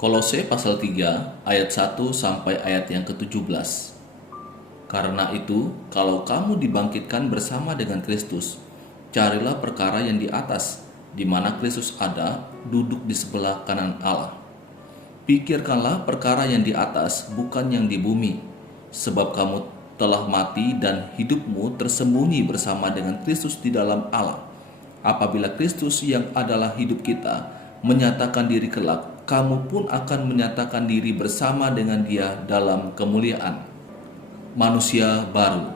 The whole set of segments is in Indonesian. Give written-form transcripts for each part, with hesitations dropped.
Kolose pasal 3 ayat 1 sampai ayat yang ke-17. Karena itu, kalau kamu dibangkitkan bersama dengan Kristus, carilah perkara yang di atas, di mana Kristus ada, duduk di sebelah kanan Allah. Pikirkanlah perkara yang di atas, bukan yang di bumi, sebab kamu telah mati dan hidupmu tersembunyi bersama dengan Kristus di dalam Allah. Apabila Kristus yang adalah hidup kita menyatakan diri kelak, kamu pun akan menyatakan diri bersama dengan Dia dalam kemuliaan. Manusia baru.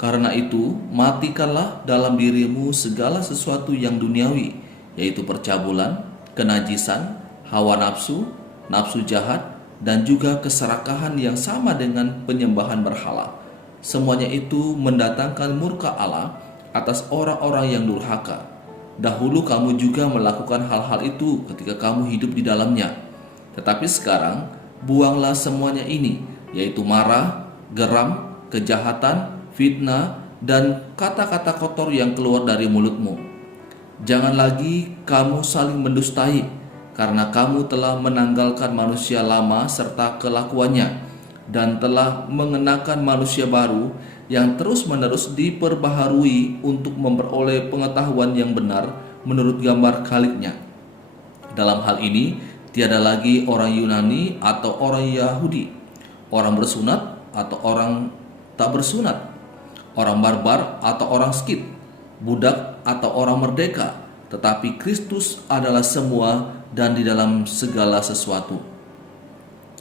Karena itu, matikanlah dalam dirimu segala sesuatu yang duniawi, yaitu percabulan, kenajisan, hawa nafsu, nafsu jahat, dan juga keserakahan yang sama dengan penyembahan berhala. Semuanya itu mendatangkan murka Allah atas orang-orang yang durhaka. Dahulu kamu juga melakukan hal-hal itu ketika kamu hidup di dalamnya. Tetapi sekarang, buanglah semuanya ini, yaitu marah, geram, kejahatan, fitnah, dan kata-kata kotor yang keluar dari mulutmu. Jangan lagi kamu saling mendustai, karena kamu telah menanggalkan manusia lama serta kelakuannya, dan telah mengenakan manusia baru yang terus-menerus diperbaharui untuk memperoleh pengetahuan yang benar menurut gambar Khaliknya. Dalam hal ini, tiada lagi orang Yunani atau orang Yahudi, orang bersunat atau orang tak bersunat, orang barbar atau orang Skit, budak atau orang merdeka, tetapi Kristus adalah semua dan di dalam segala sesuatu.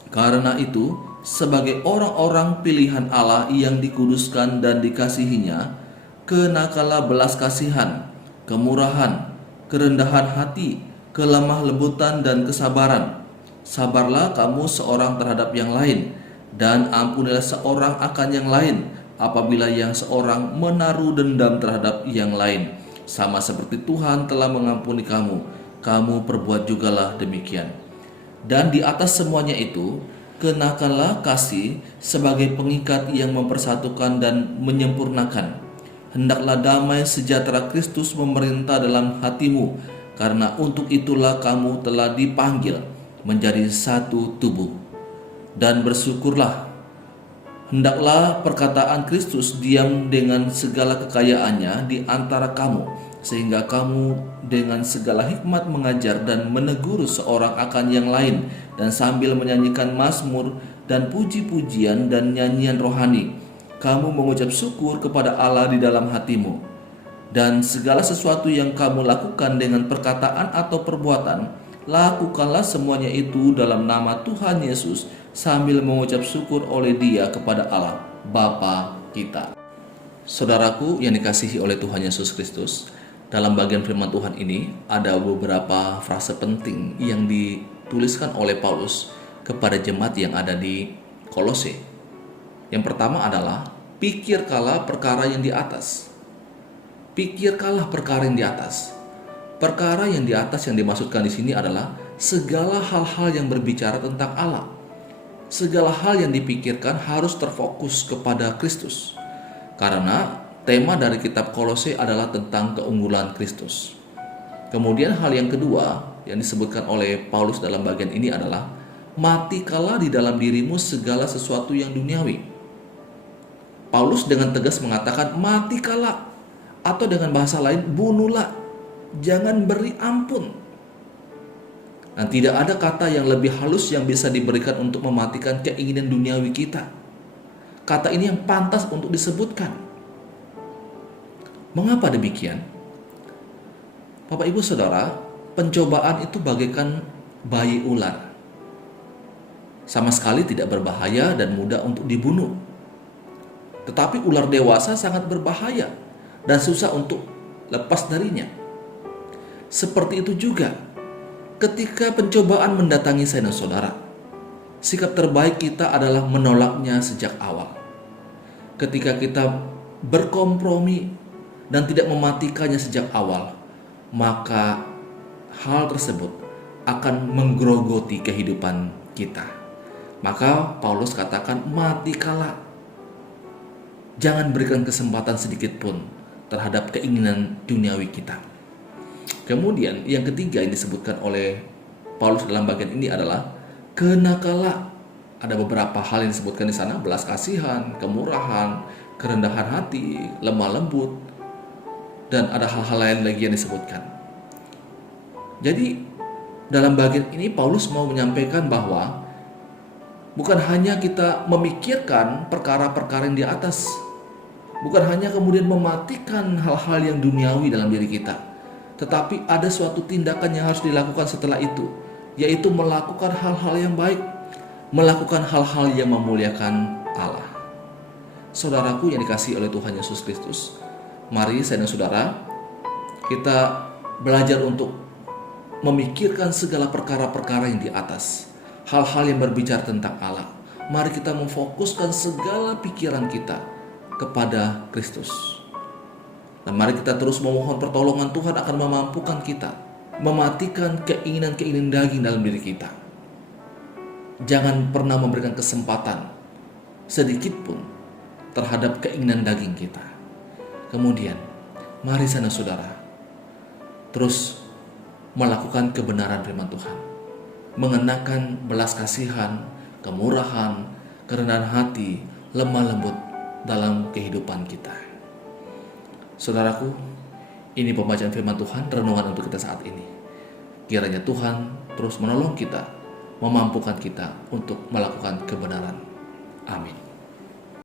Karena itu, sebagai orang-orang pilihan Allah yang dikuduskan dan dikasihinya, kenakanlah belas kasihan, kemurahan, kerendahan hati, kelemah lembutan dan kesabaran. Sabarlah kamu seorang terhadap yang lain, dan ampunilah seorang akan yang lain apabila yang seorang menaruh dendam terhadap yang lain. Sama seperti Tuhan telah mengampuni kamu, kamu perbuat jugalah demikian. Dan di atas semuanya itu, kenakanlah kasih sebagai pengikat yang mempersatukan dan menyempurnakan. Hendaklah damai sejahtera Kristus memerintah dalam hatimu, karena untuk itulah kamu telah dipanggil menjadi satu tubuh. Dan bersyukurlah. Hendaklah perkataan Kristus diam dengan segala kekayaannya di antara kamu, sehingga kamu dengan segala hikmat mengajar dan menegur seorang akan yang lain, dan sambil menyanyikan mazmur dan puji-pujian dan nyanyian rohani, kamu mengucap syukur kepada Allah di dalam hatimu. Dan segala sesuatu yang kamu lakukan dengan perkataan atau perbuatan, lakukanlah semuanya itu dalam nama Tuhan Yesus, sambil mengucap syukur oleh Dia kepada Allah Bapa kita. Saudaraku yang dikasihi oleh Tuhan Yesus Kristus, dalam bagian firman Tuhan ini ada beberapa frase penting yang dituliskan oleh Paulus kepada jemaat yang ada di Kolose. Yang pertama adalah, pikirkanlah perkara yang di atas. Pikirkanlah perkara yang di atas. Perkara yang di atas yang dimaksudkan di sini adalah segala hal-hal yang berbicara tentang Allah. Segala hal yang dipikirkan harus terfokus kepada Kristus. Karena tema dari kitab Kolose adalah tentang keunggulan Kristus. Kemudian hal yang kedua yang disebutkan oleh Paulus dalam bagian ini adalah, matikalah di dalam dirimu segala sesuatu yang duniawi. Paulus dengan tegas mengatakan matikalah, atau dengan bahasa lain bunuhlah, jangan beri ampun. Dan tidak ada kata yang lebih halus yang bisa diberikan untuk mematikan keinginan duniawi kita. Kata ini yang pantas untuk disebutkan. Mengapa demikian? Bapak Ibu Saudara, pencobaan itu bagaikan bayi ular. Sama sekali tidak berbahaya dan mudah untuk dibunuh. Tetapi ular dewasa sangat berbahaya dan susah untuk lepas darinya. Seperti itu juga ketika pencobaan mendatangi saya dan saudara, sikap terbaik kita adalah menolaknya sejak awal. Ketika kita berkompromi dan tidak mematikannya sejak awal, maka hal tersebut akan menggerogoti kehidupan kita. Maka Paulus katakan, matikalah. Jangan berikan kesempatan sedikit pun terhadap keinginan duniawi kita. Kemudian yang ketiga yang disebutkan oleh Paulus dalam bagian ini adalah kenakalah. Ada beberapa hal yang disebutkan di sana, belas kasihan, kemurahan, kerendahan hati, lemah lembut, dan ada hal-hal lain lagi yang disebutkan. Jadi dalam bagian ini Paulus mau menyampaikan bahwa bukan hanya kita memikirkan perkara-perkara yang di atas, bukan hanya kemudian mematikan hal-hal yang duniawi dalam diri kita, tetapi ada suatu tindakan yang harus dilakukan setelah itu, yaitu melakukan hal-hal yang baik, melakukan hal-hal yang memuliakan Allah. Saudaraku yang dikasihi oleh Tuhan Yesus Kristus, mari saya dan saudara kita belajar untuk memikirkan segala perkara-perkara yang di atas, hal-hal yang berbicara tentang Allah. Mari kita memfokuskan segala pikiran kita kepada Kristus. Dan mari kita terus memohon pertolongan Tuhan akan memampukan kita mematikan keinginan-keinginan daging dalam diri kita. Jangan pernah memberikan kesempatan sedikit pun terhadap keinginan daging kita. Kemudian, mari saudara terus melakukan kebenaran firman Tuhan, mengenakan belas kasihan, kemurahan, kerendahan hati, lemah lembut dalam kehidupan kita. Saudaraku, ini pembacaan firman Tuhan, renungan untuk kita saat ini. Kiranya Tuhan terus menolong kita, memampukan kita untuk melakukan kebenaran. Amin.